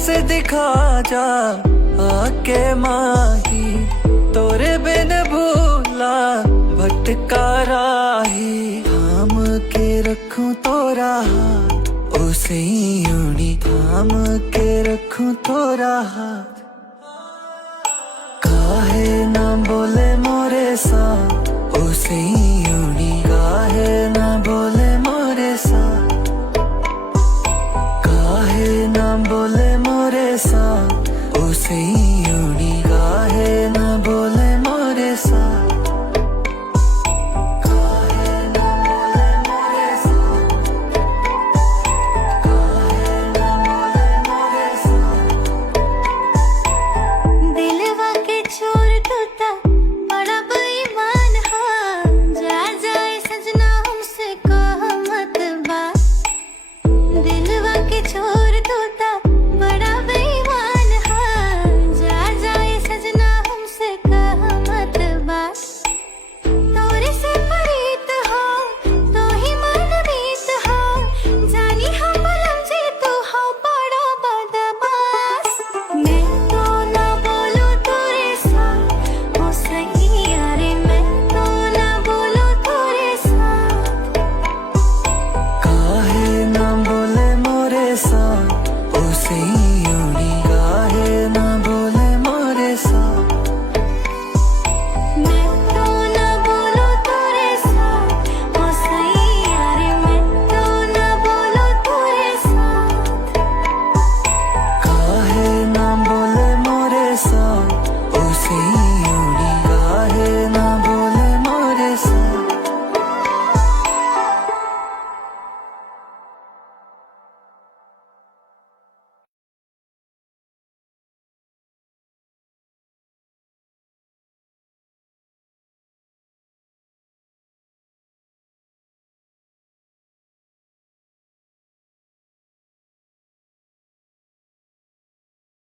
से दिखा जा आके माही, तोरे बिन भूला भटका राही। थाम के रखूं तोरा हाथ, उसे यूनी थाम के रखूं तोरा हाथ। काहे ना बोले मोरे साथ, उसे यूनी काहे ना बोले मोरे साथ। काहे ना बोले मोरे साथ, उसे यूनी काहे ना बोले मोरे साथ। काहे ना बोले मोरे साथ, काहे ना बोले मोरे साथ। दिलवा के चोर तोता बड़ा बेईमान हा, जा जाए सजना हमसे कह मत बात। दिलवा के चोर तोता बड़ा बेईमान हा, जा जाए सजना हमसे कह मत बात। तोरे से प्रीत हो तो ही मन मीत हो, जानी हम बलम जे तू हो बड़ा बदमाश। मैं तो ना बोलूं तोरे साथ, ओ सही यारे मैं तो ना बोलूं तोरे साथ। काहे ना बोले मोरे साथ, उसे